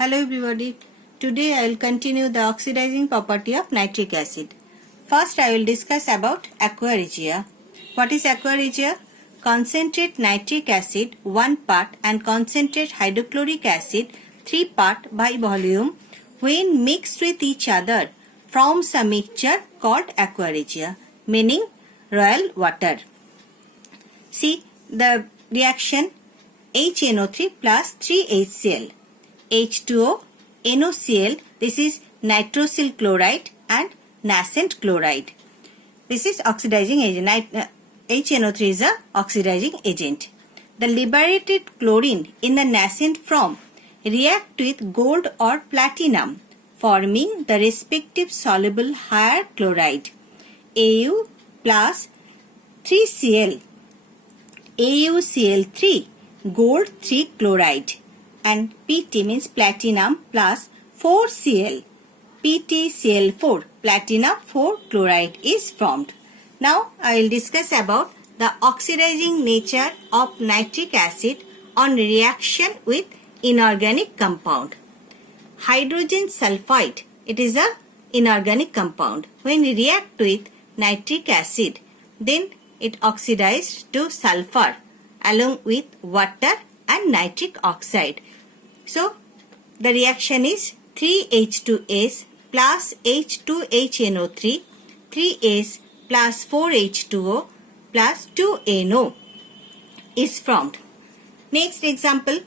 Hello everybody. Today I will continue the oxidizing property of nitric acid. First I will discuss about aqua regia. What is aqua regia? Concentrate nitric acid 1 part and concentrate hydrochloric acid 3 part by volume when mixed with each other forms a mixture called aqua regia, meaning royal water. See the reaction HNO3 plus 3HCl. H2O, NOCl, this is nitrosyl chloride and nascent chloride. This is oxidizing agent. HNO3 is a oxidizing agent. The liberated chlorine in the nascent form react with gold or platinum, forming the respective soluble higher chloride. Au plus 3Cl, AuCl3, gold 3 chloride. And Pt means platinum plus 4Cl, PtCl4, platinum 4 chloride is formed. Now I will discuss about the oxidizing nature of nitric acid on reaction with inorganic compound. Hydrogen sulfide, it is a inorganic compound. When we react with nitric acid, then it oxidizes to sulfur along with water and nitric oxide. So, the reaction is 3H2S plus H2HNO3, 3S plus 4H2O plus 2NO is formed. Next example,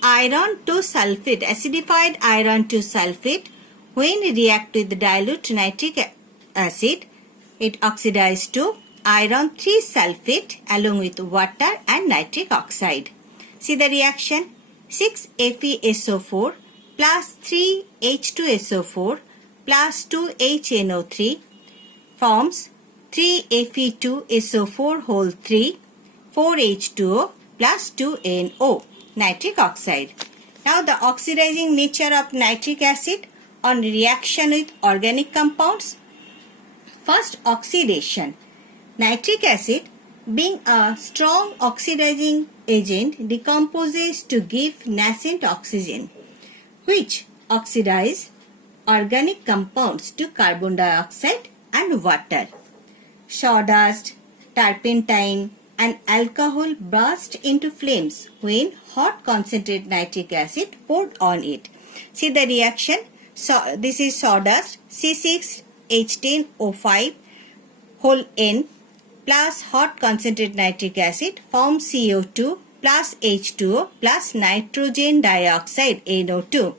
iron 2 sulfate, acidified iron 2 sulfate. When react with dilute nitric acid, it oxidizes to iron 3 sulfate along with water and nitric oxide. See the reaction. 6FeSO4 plus 3H2SO4 plus 2HNO3 forms 3Fe2SO4 whole 3, 4H2O plus 2NO, nitric oxide. Now the oxidizing nature of nitric acid on reaction with organic compounds. First, oxidation. Nitric acid, being a strong oxidizing agent, decomposes to give nascent oxygen, which oxidize organic compounds to carbon dioxide and water. Sawdust, turpentine and alcohol burst into flames when hot concentrated nitric acid poured on it. See the reaction. So this is sawdust, C6H10O5 whole N plus hot concentrated nitric acid forms CO2 plus H2O plus nitrogen dioxide NO2.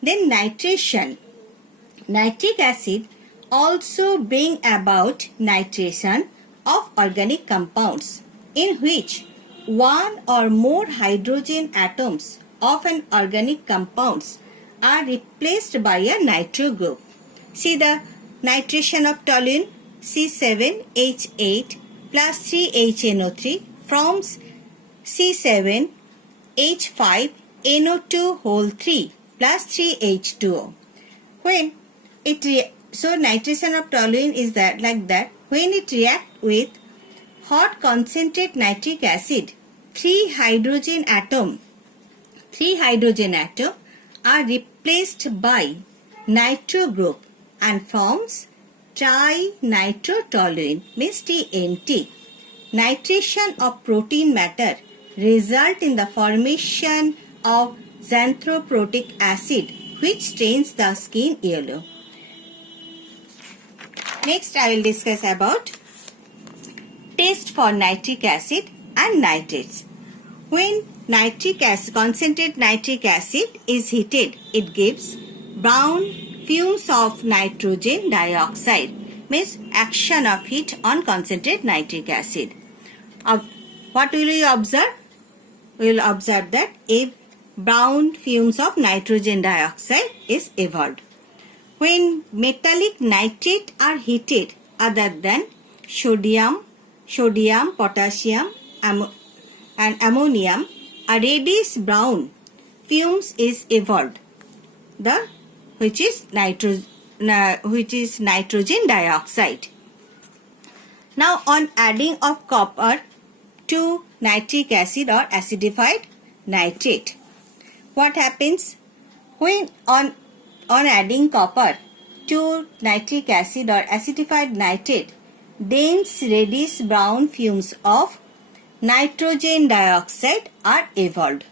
Then nitration. Nitric acid also bring about nitration of organic compounds in which one or more hydrogen atoms of an organic compounds are replaced by a nitro group. See the nitration of toluene, C7H8 plus 3HNO3 forms C7H5NO2 whole 3 plus 3H2O. When it so nitration of toluene is that like that. When it reacts with hot concentrated nitric acid, 3 hydrogen atom are replaced by nitro group and forms trinitrotoluene means TNT. Nitration of protein matter result in the formation of xanthroprotic acid which stains the skin yellow. Next I will discuss about test for nitric acid and nitrates. When nitric acid, concentrated nitric acid is heated, it gives brown fumes of nitrogen dioxide, means action of heat on concentrated nitric acid. What will we observe? We will observe that a brown fumes of nitrogen dioxide is evolved. When metallic nitrate are heated other than sodium, potassium and ammonium, a reddish brown fumes is evolved, which is nitrogen dioxide. Now on adding of copper to nitric acid or acidified nitrate, what happens? When on adding copper to nitric acid or acidified nitrate, dense reddish brown fumes of nitrogen dioxide are evolved.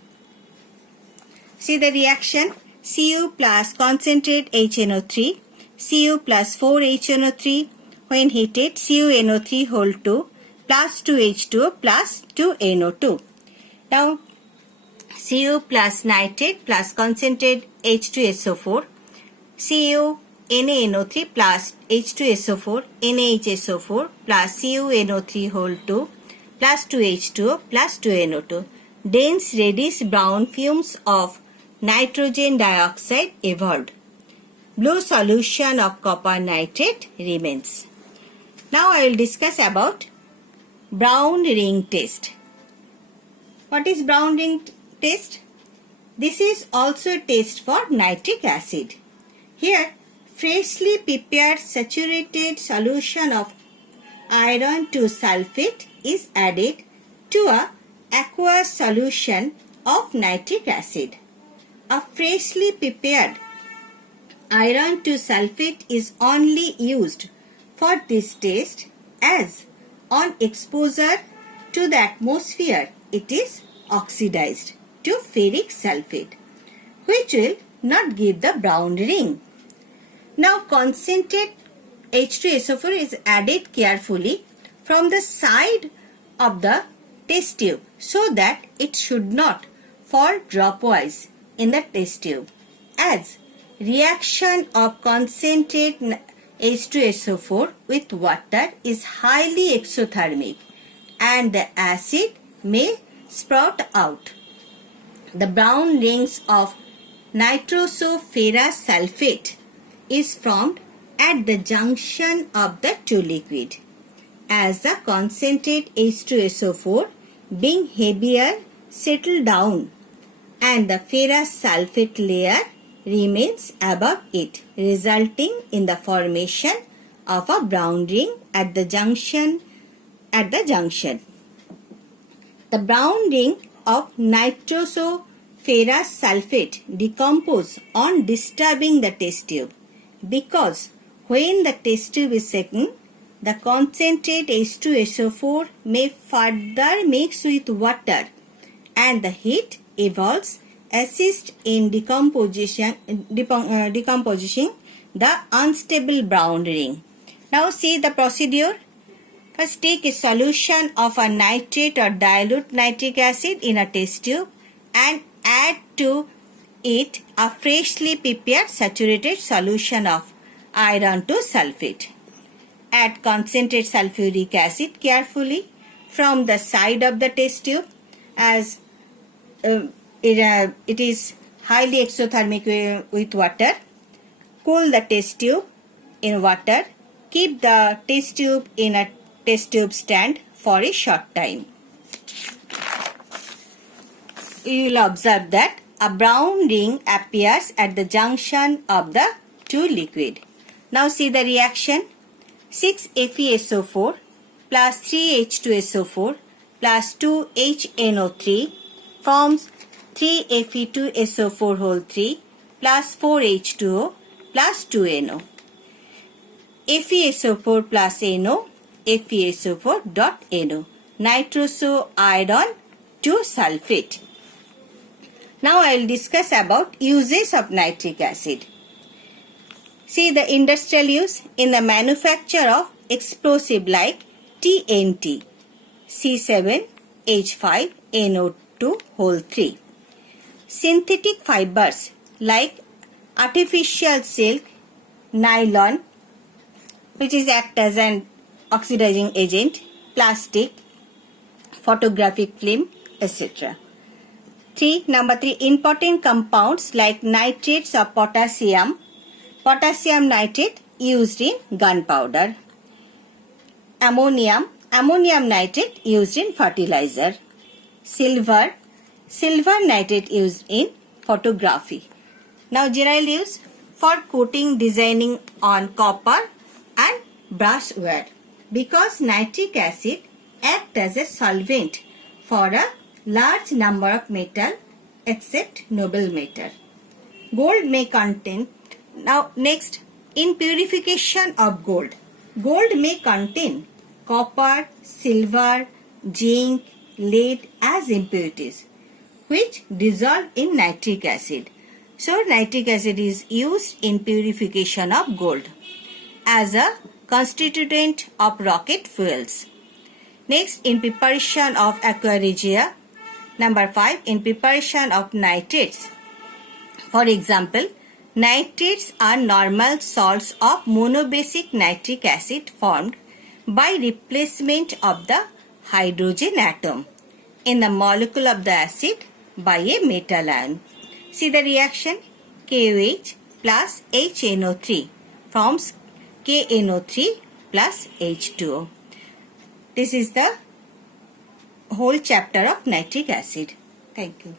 See the reaction: Cu plus concentrate HNO3, Cu plus 4HNO3. When heated, CuNO3 whole 2 plus 2H2O plus 2NO2. Now, Cu plus nitrate plus concentrate H2SO4, CuNaNO3 plus H2SO4, NaHSO4 plus CuNO3 whole 2 plus 2H2O plus 2NO2. Dense reddish brown fumes of nitrogen dioxide evolved. Blue solution of copper nitrate remains. Now I will discuss about brown ring test. What is brown ring test? This is also a test for nitric acid. Here, freshly prepared saturated solution of iron 2 sulfate is added to a aqueous solution of nitric acid. A freshly prepared iron 2 sulfate is only used for this test, as on exposure to the atmosphere it is oxidized to ferric sulfate, which will not give the brown ring. Now concentrate H2SO4 is added carefully from the side of the test tube so that it should not fall dropwise in the test tube, as reaction of concentrate H2SO4 with water is highly exothermic and the acid may sprout out. The brown rings of nitrosoferrous sulfate is formed at the junction of the two liquid, as the concentrate H2SO4 being heavier settle down and the ferrous sulfate layer remains above it, resulting in the formation of a brown ring at the junction. The brown ring of nitrosoferrous sulfate decompose on disturbing the test tube, because when the test tube is shaken, the concentrate H2SO4 may further mix with water and the heat evolves assist in decomposition the unstable brown ring. Now see the procedure. First, take a solution of a nitrate or dilute nitric acid in a test tube and add to it a freshly prepared saturated solution of iron 2 sulfate. Add concentrate sulfuric acid carefully from the side of the test tube, as it is highly exothermic with water. Cool the test tube in water. Keep the test tube in a test tube stand for a short time. You will observe that a brown ring appears at the junction of the two liquid. Now see the reaction. 6FeSO4 plus 3H2SO4 plus 2HNO3 forms 3Fe2SO4 whole 3 plus 4H2O plus 2NO. FeSO4 plus NO, FeSO4 dot NO, nitroso iron 2 sulfate. Now I will discuss about uses of nitric acid. See the industrial use in the manufacture of explosive like TNT, C7H5NO2 whole 3. Synthetic fibers like artificial silk, nylon, which is act as an oxidizing agent, plastic, photographic film, etc. Number 3, important compounds like nitrates of potassium nitrate used in gunpowder. Ammonium nitrate used in fertilizer. Silver nitrate used in photography. Now general use for coating, designing on copper and brassware, because nitric acid acts as a solvent for a large number of metal except noble metal. Gold may contain. Now next, in purification of gold, gold may contain copper, silver, zinc, lead as impurities, which dissolve in nitric acid. So nitric acid is used in purification of gold as a constituent of rocket fuels. Next, in preparation of aqua regia. Number 5, in preparation of nitrates. For example, nitrates are normal salts of monobasic nitric acid formed by replacement of the hydrogen atom in the molecule of the acid by a metal ion. See the reaction. KOH plus HNO3 forms KNO3 plus H2O. This is the whole chapter of nitric acid. Thank you.